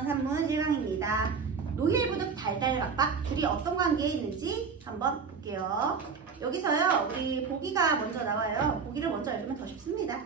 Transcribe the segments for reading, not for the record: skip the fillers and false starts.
국문 한문 1강입니다. 노힐부득 달달박박 둘이 어떤 관계에 있는지 한번 볼게요. 여기서요 우리 보기가 먼저 나와요. 보기를 먼저 읽으면 더 쉽습니다.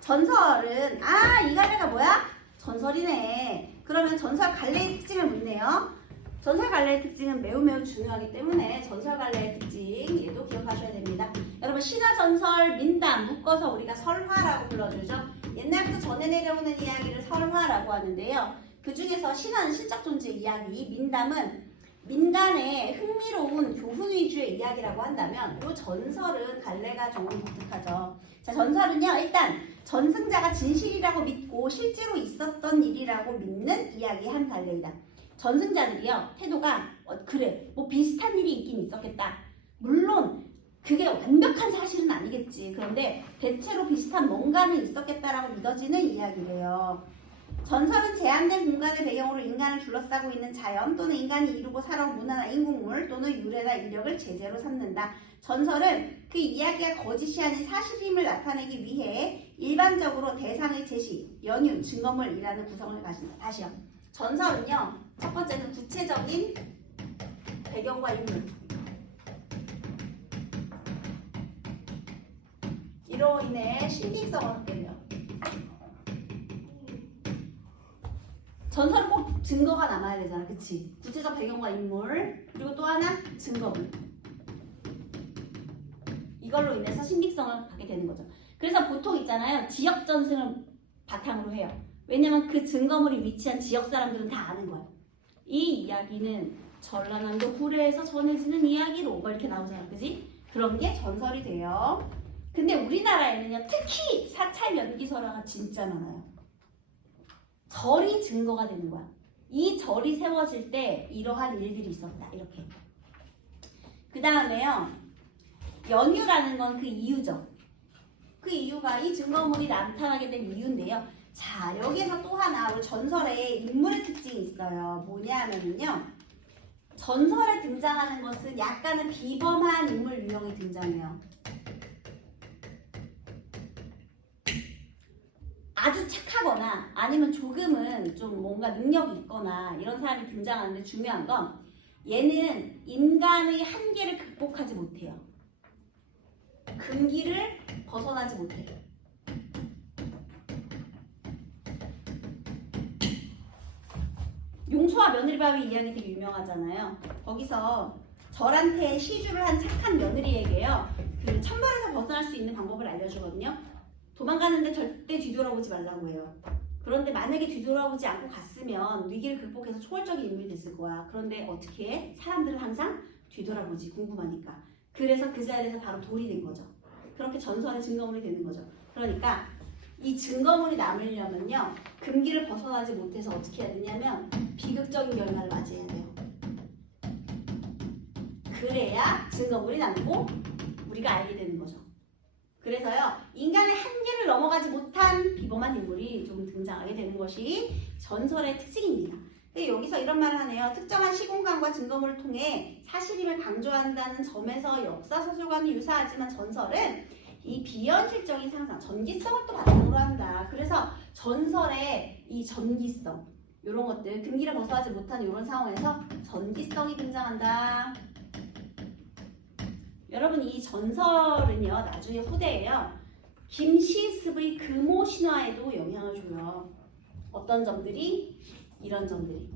전설은 이 갈래가 뭐야? 전설이네. 그러면 전설 갈래의 특징을 묻네요. 전설 갈래의 특징은 매우 중요하기 때문에 전설 갈래의 특징 얘도 기억하셔야 됩니다. 여러분 신화, 전설, 민담 묶어서 우리가 설화라고 불러주죠. 옛날부터 전해 내려오는 이야기를 설화라고 하는데요. 그 중에서 신화는 실적 존재 이야기, 민담은 민간의 흥미로운 교훈 위주의 이야기라고 한다면 이 전설은 갈래가 좀 독특하죠. 자, 전설은요 일단 전승자가 진실이라고 믿고 실제로 있었던 일이라고 믿는 이야기 한 갈래이다. 전승자들이요 태도가 그래 뭐 비슷한 일이 있긴 있었겠다. 물론 그게 완벽한 사실은 아니겠지. 그런데 대체로 비슷한 뭔가는 있었겠다라고 믿어지는 이야기래요. 전설은 제한된 공간을 배경으로 인간을 둘러싸고 있는 자연 또는 인간이 이루고 살아온 문화나 인공물 또는 유래나 이력을 제재로 삼는다. 전설은 그 이야기가 거짓이 아닌 사실임을 나타내기 위해 일반적으로 대상의 제시, 연유, 증거물이라는 구성을 가진다. 다시요. 전설은요 첫 번째는 구체적인 배경과 인물, 이로 인해 신빙성을 얻게 돼요. 전설은 꼭 증거가 남아야 되잖아, 그치? 구체적 배경과 인물, 그리고 또 하나 증거물. 이걸로 인해서 신빙성을 갖게 되는 거죠. 그래서 보통 있잖아요, 지역 전승을 바탕으로 해요. 왜냐면 그 증거물이 위치한 지역 사람들은 다 아는 거예요. 이 이야기는 전라남도 구례에서 전해지는 이야기로 뭐 이렇게 나오잖아, 그지? 그런 게 전설이 돼요. 근데 우리나라에는요 특히 사찰 연기설화가 진짜 많아요. 절이 증거가 되는 거야. 이 절이 세워질 때 이러한 일들이 있었다 이렇게. 그 다음에요 연유라는 건 그 이유죠. 그 이유가 이 증거물이 나타나게 된 이유인데요. 자 여기에서 또 하나 우리 전설에 인물의 특징이 있어요. 뭐냐면요 전설에 등장하는 것은 약간은 비범한 인물 유형이 등장해요. 아주 착하거나 아니면 조금은 좀 뭔가 능력이 있거나 이런 사람이 등장하는데 중요한 건 얘는 인간의 한계를 극복하지 못해요. 금기를 벗어나지 못해요. 용수와 며느리바위 이야기 되게 유명하잖아요. 거기서 절한테 시주를 한 착한 며느리에게요 그 천벌에서 벗어날 수 있는 방법을 알려주거든요. 도망가는데 절대 뒤돌아보지 말라고 해요. 그런데 만약에 뒤돌아보지 않고 갔으면 위기를 극복해서 초월적인 인물이 됐을 거야. 그런데 어떻게 해? 사람들은 항상 뒤돌아보지, 궁금하니까. 그래서 그 자리에서 바로 돌이 된 거죠. 그렇게 전설의 증거물이 되는 거죠. 그러니까 이 증거물이 남으려면요 금기를 벗어나지 못해서 어떻게 해야 되냐면 비극적인 결말을 맞이해야 돼요. 그래야 증거물이 남고 우리가 알게 되는 거죠. 그래서요 인간의 한계를 넘어가지 못한 비범한 인물이 좀 등장하게 되는 것이 전설의 특징입니다. 근데 여기서 이런 말을 하네요. 특정한 시공간과 증거물을 통해 사실임을 강조한다는 점에서 역사소설과는 유사하지만 전설은 이 비현실적인 상상, 전기성을 또 바탕으로 한다. 그래서 전설의 이 전기성 이런 것들, 금기를 벗어나지 못한 이런 상황에서 전기성이 등장한다. 여러분 이 전설은요 나중에 후대에요 김시습의 금오 신화에도 영향을 줘요. 어떤 점들이? 이런 점들이.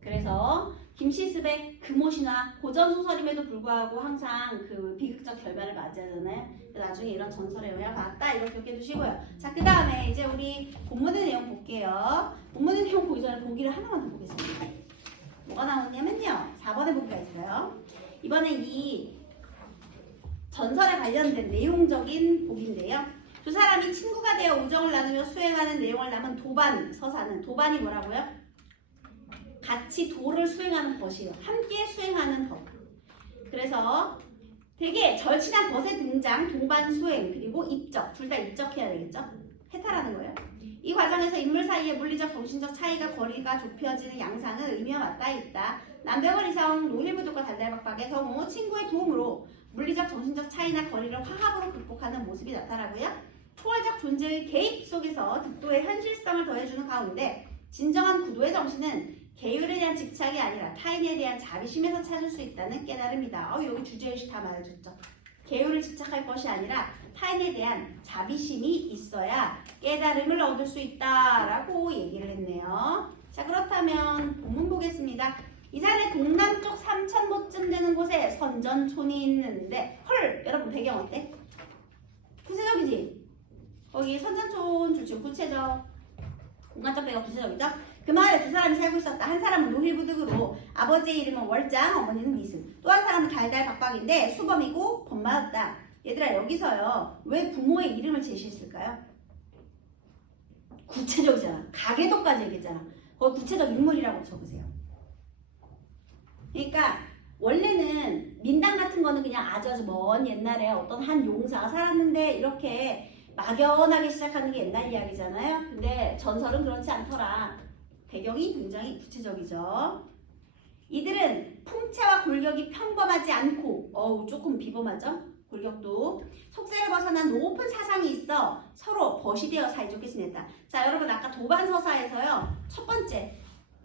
그래서 김시습의 금오 신화 고전 소설임에도 불구하고 항상 그 비극적 결말을 맞이하잖아요. 나중에 이런 전설의 영향을 받았다 이렇게 기억해 두시고요. 자, 그 다음에 이제 우리 본문의 내용 볼게요. 본문의 내용 보기 전에 보기를 하나만 더 보겠습니다. 뭐가 나오냐면요 4번에 보기가 있어요. 이번엔 이 전설에 관련된 내용적인 복인데요. 두 사람이 친구가 되어 우정을 나누며 수행하는 내용을 담은 도반 서사는 도반이 뭐라고요? 같이 도를 수행하는 것이에요. 함께 수행하는 것. 그래서 되게 절친한 벗의 등장, 동반 수행, 그리고 입적. 둘 다 입적해야 되겠죠? 해탈하는 거예요. 이 과정에서 인물 사이의 물리적, 정신적 차이가 거리가 좁혀지는 양상은 의미와 맞닿아 있다. 남병원 이상 노일부득과 달달박박의 경우 친구의 도움으로 물리적, 정신적 차이나 거리를 화합으로 극복하는 모습이 나타나고요. 초월적 존재의 개입 속에서 득도의 현실성을 더해주는 가운데 진정한 구도의 정신은 계율에 대한 집착이 아니라 타인에 대한 자비심에서 찾을 수 있다는 깨달음이다. 여기 주제의식 다 말해줬죠. 계율을 집착할 것이 아니라 타인에 대한 자비심이 있어야 깨달음을 얻을 수 있다라고 얘기를 했네요. 자, 그렇다면 본문 보겠습니다. 이 산의 동남쪽 3,000보쯤 되는 곳에 선전촌이 있는데 여러분 배경 어때? 구체적이지? 거기 선전촌 줄지 구체적 공간적 배경 구체적이죠? 그 마을에 두 사람이 살고 있었다. 한 사람은 노일부득으로 아버지의 이름은 월장, 어머니는 미승. 또 한 사람은 달달박박인데 수범이고 번맞았다. 얘들아 여기서요. 왜 부모의 이름을 제시했을까요? 구체적이잖아. 가계도까지 얘기했잖아. 거기 구체적 인물이라고 적으세요. 그러니까 원래는 민당 같은 거는 그냥 아주 먼 옛날에 어떤 한 용사가 살았는데 이렇게 막연하게 시작하는 게 옛날 이야기잖아요. 근데 전설은 그렇지 않더라. 배경이 굉장히 구체적이죠. 이들은 풍채와 골격이 평범하지 않고 조금 비범하죠. 골격도 속세를 벗어난 높은 사상이 있어 서로 벗이 되어 사이좋게 지냈다. 자, 여러분 아까 도반서사에서요. 첫 번째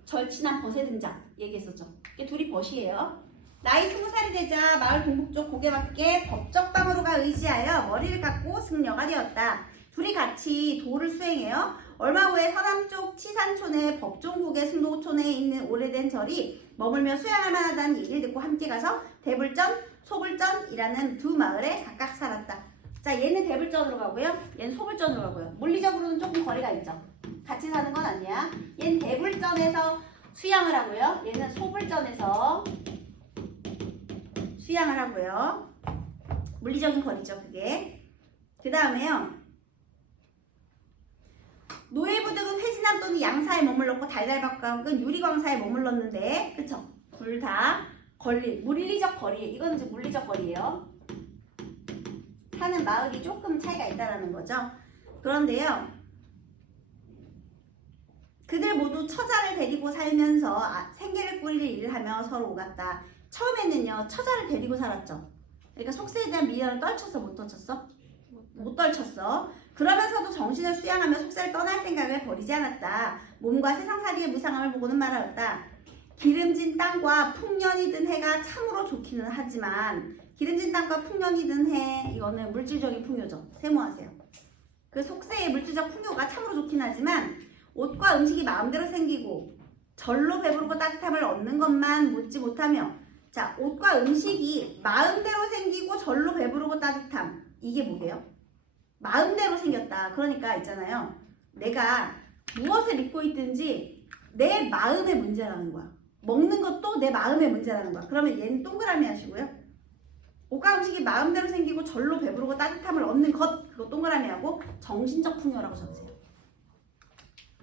절친한 벗의 등장 얘기했었죠. 이게 둘이 벗이에요. 나이 20살이 되자 마을 동북쪽 고개밖에 법적방으로가 의지하여 머리를 깎고 승려가 되었다. 둘이 같이 도를 수행해요. 얼마 후에 서남쪽 치산촌의 법종국의 승도촌에 있는 오래된 절이 머물며 수양할 만하다는 얘기를 듣고 함께 가서 대불전, 소불전이라는 두 마을에 각각 살았다. 자, 얘는 대불전으로 가고요. 얘는 소불전으로 가고요. 물리적으로는 조금 거리가 있죠. 같이 사는 건 아니야. 얘는 대불전에서 수양을 하고요. 얘는 소불전에서 수양을 하고요. 물리적인 거리죠, 그게. 그 다음에요. 노예부득은 회진암 또는 양사에 머물렀고 달달박박은 유리광사에 머물렀는데, 그쵸? 둘 다 물리적 거리, 이건 이제 물리적 거리예요. 사는 마을이 조금 차이가 있다라는 거죠. 그런데요, 그들 모두 처자를 데리고 살면서 생계를 꾸릴 일을 하며 서로 오갔다. 처음에는요, 처자를 데리고 살았죠. 그러니까 속세에 대한 미련을 떨쳤어, 못 떨쳤어? 못 떨쳤어. 그러면서도 정신을 수양하며 속세를 떠날 생각을 버리지 않았다. 몸과 세상살이의 무상함을 보고는 말하였다. 기름진 땅과 풍년이 든 해가 참으로 좋기는 하지만 기름진 땅과 풍년이 든 해, 이거는 물질적인 풍요죠. 세모하세요. 그 속세의 물질적 풍요가 참으로 좋긴 하지만 옷과 음식이 마음대로 생기고 절로 배부르고 따뜻함을 얻는 것만 묻지 못하며, 자, 옷과 음식이 마음대로 생기고 절로 배부르고 따뜻함, 이게 뭐게요? 마음대로 생겼다. 그러니까 있잖아요. 내가 무엇을 믿고 있든지 내 마음의 문제라는 거야. 먹는 것도 내 마음의 문제라는 거야. 그러면 얘는 동그라미 하시고요. 옷과 음식이 마음대로 생기고 절로 배부르고 따뜻함을 얻는 것, 그거 동그라미 하고 정신적 풍요라고 적으세요.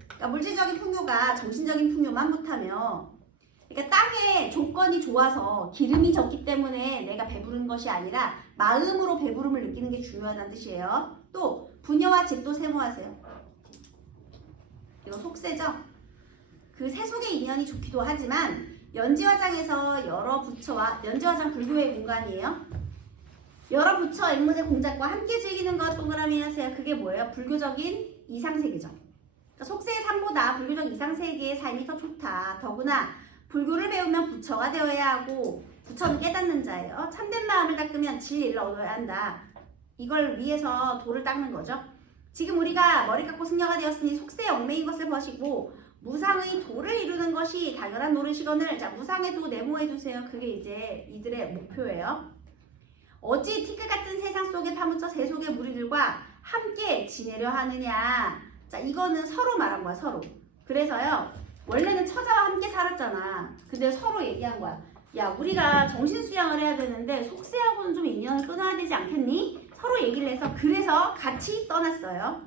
그러니까 물질적인 풍요가 정신적인 풍요만 못하며, 그러니까 땅의 조건이 좋아서 기름이 적기 때문에 내가 배부른 것이 아니라 마음으로 배부름을 느끼는 게 중요하다는 뜻이에요. 또 부녀와 집도 세모하세요. 이거 속세죠? 그 세속의 인연이 좋기도 하지만 연지화장에서 여러 부처와, 연지화장 불교의 공간이에요. 여러 부처 앵무새 공작과 함께 즐기는 것 동그라미 하세요. 그게 뭐예요? 불교적인 이상세계죠. 그러니까 속세의 삶보다 불교적 이상세계의 삶이 더 좋다. 더구나 불교를 배우면 부처가 되어야 하고 부처는 깨닫는 자예요. 참된 마음을 닦으면 진리를 얻어야 한다. 이걸 위해서 도를 닦는 거죠. 지금 우리가 머리 깎고 승려가 되었으니 속세에 얽매인 것을 버시고 무상의 도를 이루는 것이 당연한 노릇이거늘, 자, 무상의 도 네모해 두세요. 그게 이제 이들의 목표예요. 어찌 티끌 같은 세상 속에 파묻혀 세속의 무리들과 함께 지내려 하느냐. 자, 이거는 서로 말한 거야, 서로. 그래서요, 원래는 처자와 함께 살았잖아. 근데 서로 얘기한 거야. 야, 우리가 정신수양을 해야 되는데 속세하고는 좀 인연을 끊어야 되지 않겠니? 서로 얘기를 해서 그래서 같이 떠났어요.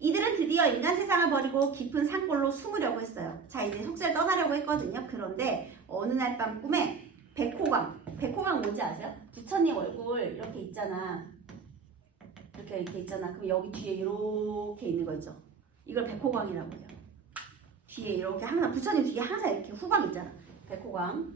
이들은 드디어 인간 세상을 버리고 깊은 산골로 숨으려고 했어요. 자, 이제 속세를 떠나려고 했거든요. 그런데 어느 날 밤 꿈에 백호강 뭔지 아세요? 부처님 얼굴 이렇게 있잖아. 이렇게 있잖아. 그럼 여기 뒤에 이렇게 있는 거 있죠? 이걸 백호광이라고 해요. 뒤에 이렇게 항상 부처님 뒤에 항상 이렇게 후광 있잖아. 백호광.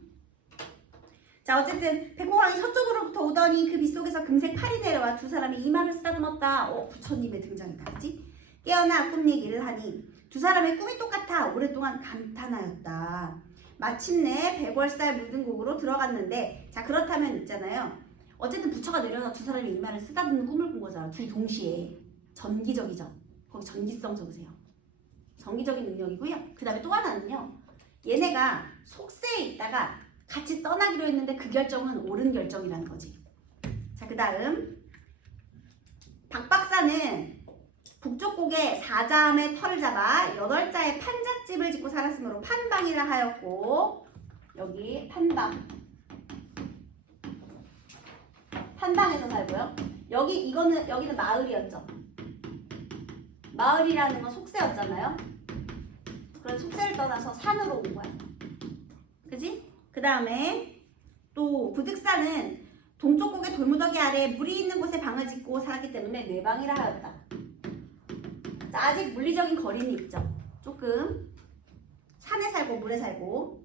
자, 어쨌든 백호왕이 서쪽으로부터 오더니 그 빗속에서 금색 팔이 내려와 두 사람이 이마를 쓰다듬었다. 부처님의 등장이다. 그치? 깨어나 꿈 얘기를 하니 두 사람의 꿈이 똑같아 오랫동안 감탄하였다. 마침내 100월살 묻은 곡으로 들어갔는데, 자, 그렇다면 있잖아요. 어쨌든 부처가 내려서 두 사람이 이마를 쓰다듬는 꿈을 꾼 거잖아. 둘이 동시에. 전기적이죠. 거기 전기성 적으세요. 전기적인 능력이고요. 그 다음에 또 하나는요. 얘네가 속세에 있다가 같이 떠나기로 했는데 그 결정은 옳은 결정이라는 거지. 자, 그 다음 박 박사는 북쪽곡에 사자암의 털을 잡아 8자의 판잣집을 짓고 살았으므로 판방이라 하였고, 여기 판방에서 살고요. 여기는 마을이었죠. 마을이라는 건 속세였잖아요. 그런 속세를 떠나서 산으로 온 거야. 그지? 그 다음에 또 부득사는 동쪽곡의 돌무더기 아래 물이 있는 곳에 방을 짓고 살았기 때문에 뇌방이라 하였다. 자, 아직 물리적인 거리는 있죠. 조금 산에 살고 물에 살고.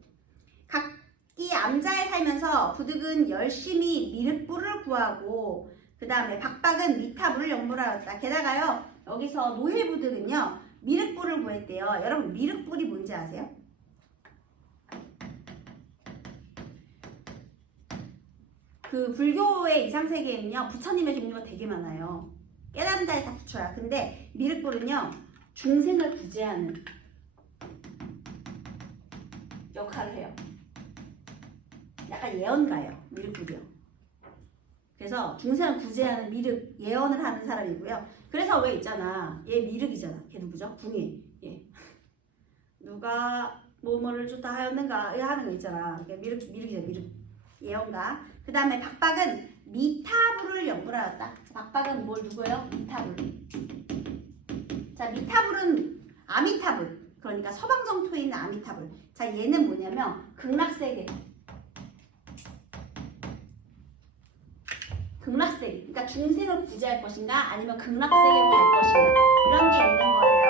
각기 암자에 살면서 부득은 열심히 미륵불을 구하고, 그 다음에 박박은 미타불을 연불하였다. 게다가요, 여기서 노회부득은요 미륵불을 구했대요. 여러분, 미륵불이 뭔지 아세요? 그 불교의 이상세계에는요 부처님의 종류가 되게 많아요. 깨달은 자에 다 부처야. 근데 미륵불은요 중생을 구제하는 역할을 해요. 약간 예언가예요, 미륵불이요. 그래서 중생을 구제하는 미륵, 예언을 하는 사람이고요. 그래서 왜 있잖아, 얘 미륵이잖아. 걔 누구죠? 궁예. 예. 누가 뭐뭐를 좋다 하였는가 하는 거 있잖아. 미륵이죠, 미륵. 예언가. 그 다음에 박박은 미타불을 연불하였다. 박박은 뭘 누구예요? 미타불. 자, 미타불은 아미타불. 그러니까 서방정토에 있는 아미타불. 자, 얘는 뭐냐면 극락세계. 극락세계. 그러니까 중생을 구제할 것인가 아니면 극락세계로 갈 것인가, 이런 게 있는 거예요.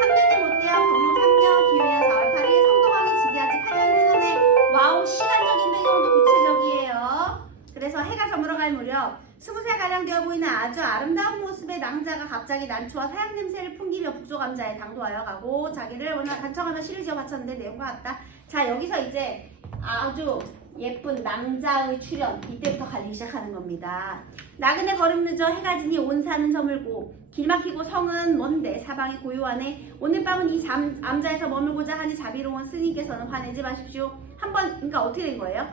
3년이 못되어 경영 3년, 기후년 4월 8일, 성도왕이 즉위하지 8년 후에. 와우, 시간적인 배경도 구체적이에요. 그래서 해가 저물어갈 무렵 20살가량 되어 보이는 아주 아름다운 모습의 낭자가 갑자기 난초와 사양 냄새를 풍기며 북쪽 암자에 당도하여 가고 자기를 간청하며 시를 지어 바쳤는데 내용과 같다. 자, 여기서 이제 아주 예쁜 낭자의 출현, 이때부터 갈리기 시작하는 겁니다. 나그네 걸음 늦어 해가 지니 온 산은 저물고 길 막히고 성은 먼데 사방이 고요하네. 오늘 밤은 이 암자에서 머물고자 하니 자비로운 스님께서는 화내지 마십시오. 한번, 그러니까 어떻게 된 거예요?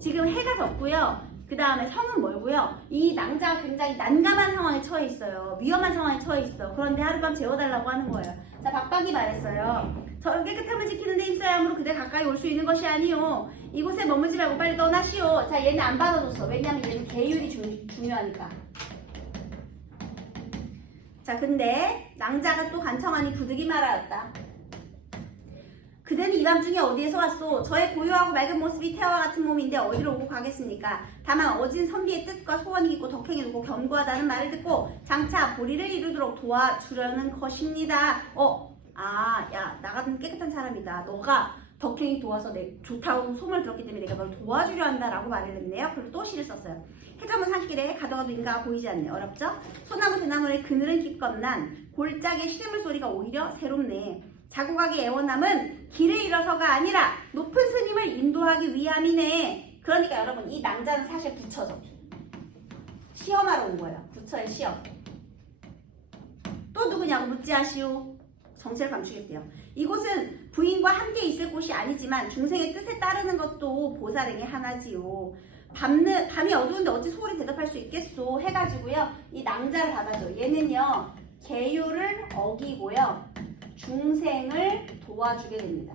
지금 해가 졌고요. 그 다음에 성은 멀고요. 이 낭자가 굉장히 난감한 상황에 처해 있어요. 위험한 상황에 처해 있어. 그런데 하룻밤 재워달라고 하는 거예요. 자, 박박이 말했어요. 저 깨끗함을 지키는 데 힘써야 하므로 그대 가까이 올 수 있는 것이 아니오. 이곳에 머물지 말고 빨리 떠나시오. 자, 얘는 안 받아줬어. 왜냐면 얘는 계율이 중요하니까. 자, 근데 낭자가 또 간청하니 부득이 말하였다. 그대는 이 밤중에 어디에서 왔소? 저의 고요하고 맑은 모습이 태아와 같은 몸인데 어디로 오고 가겠습니까? 다만 어진 선비의 뜻과 소원이 있고 덕행이 두고 견고하다는 말을 듣고 장차 보리를 이루도록 도와주려는 것입니다. 야, 나 같은 깨끗한 사람이다. 너가 덕행이 도와서 좋다고 소문을 들었기 때문에 내가 널 도와주려 한다라고 말을 했네요. 그리고 또 시를 썼어요. 해저문 산길에 가다가도 인가가 보이지 않네. 어렵죠? 소나무 대나무의 그늘은 깊건난 골짜기의 시냇물 소리가 오히려 새롭네. 자고가게 애원함은 길을 잃어서가 아니라 높은 스님을 인도하기 위함이네. 그러니까 여러분, 이 낭자는 사실 부처죠. 시험하러 온 거예요. 부처의 시험. 또 누구냐고 묻지 아시오. 정체를 감추겠대요. 이곳은 부인과 함께 있을 곳이 아니지만 중생의 뜻에 따르는 것도 보살행의 하나지요. 밤이 어두운데 어찌 소홀히 대답할 수 있겠소 해가지고요. 이 낭자를 받아줘. 얘는요, 계율을 어기고요. 중생을 도와주게 됩니다.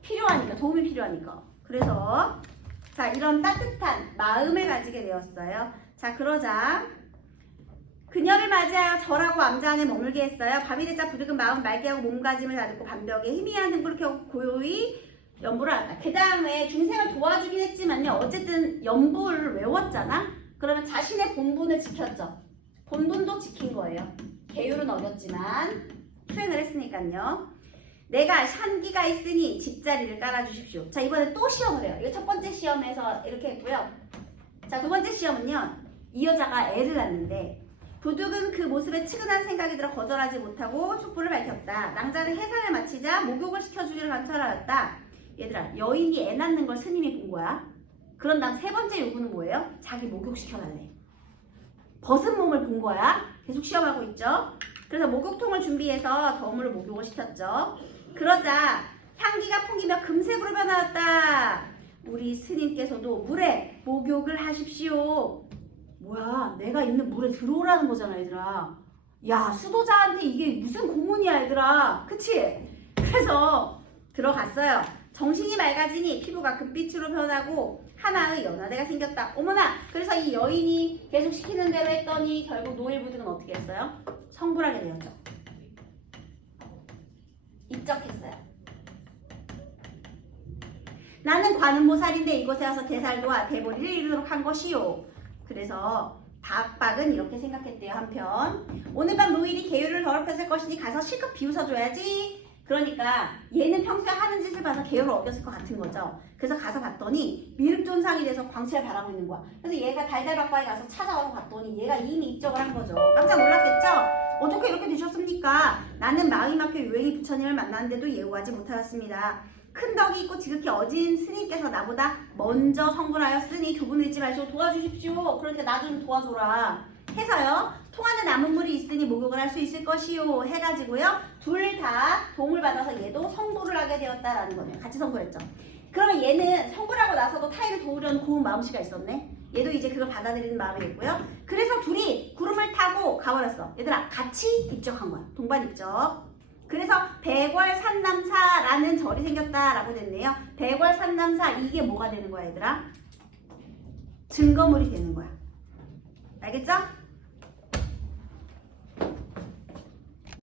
필요하니까, 도움이 필요하니까. 그래서 자, 이런 따뜻한 마음을 가지게 되었어요. 자, 그러자 그녀를 맞이하여 절하고 암자 안에 머물게 했어요. 밤이 되자 부득은 마음 맑게 하고 몸가짐을 다듬고 반벽에 희미한 등불을 켜고 고요히 연불을 한다. 그 다음에 중생을 도와주긴 했지만요, 어쨌든 연불을 외웠잖아? 그러면 자신의 본분을 지켰죠. 본분도 지킨 거예요. 계율은 어겼지만 수행을 했으니까요. 내가 한기가 있으니 집자리를 깔아주십시오. 자, 이번에 또 시험을 해요. 이거 첫 번째 시험에서 이렇게 했고요. 자, 두 번째 시험은요. 이 여자가 애를 낳는데 부득은 그 모습에 측은한 생각이 들어 거절하지 못하고 촛불을 밝혔다. 낭자는 해산을 마치자 목욕을 시켜주기를 관찰하였다. 얘들아, 여인이 애 낳는 걸 스님이 본 거야. 그런 다음 세 번째 요구는 뭐예요? 자기 목욕시켜달래. 벗은 몸을 본 거야. 계속 시험하고 있죠. 그래서 목욕통을 준비해서 덤으로 목욕을 시켰죠. 그러자 향기가 풍기며 금색으로 변하였다. 우리 스님께서도 물에 목욕을 하십시오. 뭐야, 내가 있는 물에 들어오라는 거잖아, 얘들아. 야, 수도자한테 이게 무슨 공문이야, 얘들아. 그치? 그래서 들어갔어요. 정신이 맑아지니 피부가 금빛으로 변하고 하나의 연화대가 생겼다. 어머나! 그래서 이 여인이 계속 시키는 대로 했더니 결국 노일부들은 어떻게 했어요? 성불하게 되었죠. 입적했어요. 나는 관음보살인데 이곳에 와서 대살도와 대보리를 이루도록 한 것이요. 그래서 박박은 이렇게 생각했대요. 한편 오늘 밤 노일이 계율을 더럽혔을 것이니 가서 실컷 비웃어줘야지. 그러니까 얘는 평소에 하는 짓을 봐서 계율을 어겼을 것 같은 거죠. 그래서 가서 봤더니 미륵존상이 돼서 광채를 바라고 있는 거야. 그래서 얘가 달달박박에 가서 찾아와서 봤더니 얘가 이미 입적을 한 거죠. 깜짝 놀랐겠죠? 어떻게 이렇게 되셨습니까? 나는 마음이 막혀 요행이 부처님을 만났는데도 예우하지 못하였습니다. 큰 덕이 있고 지극히 어진 스님께서 나보다 먼저 성불하였으니 교분 잃지 마시고 도와주십시오. 그러니까 나 좀 도와줘라 해서요. 통하는 남은 물이 있으니 목욕을 할 수 있을 것이요 해가지고요. 둘 다 도움을 받아서 얘도 성불을 하게 되었다라는 거네요. 같이 성불했죠. 그러면 얘는 성불하고 나서도 타인을 도우려는 고운 마음씨가 있었네. 얘도 이제 그걸 받아들이는 마음이겠고요. 그래서 둘이 구름을 타고 가버렸어. 얘들아, 같이 입적한 거야. 동반 입적. 그래서 백월산남사라는 절이 생겼다라고 됐네요. 백월산남사, 이게 뭐가 되는 거야, 얘들아? 증거물이 되는 거야. 알겠죠?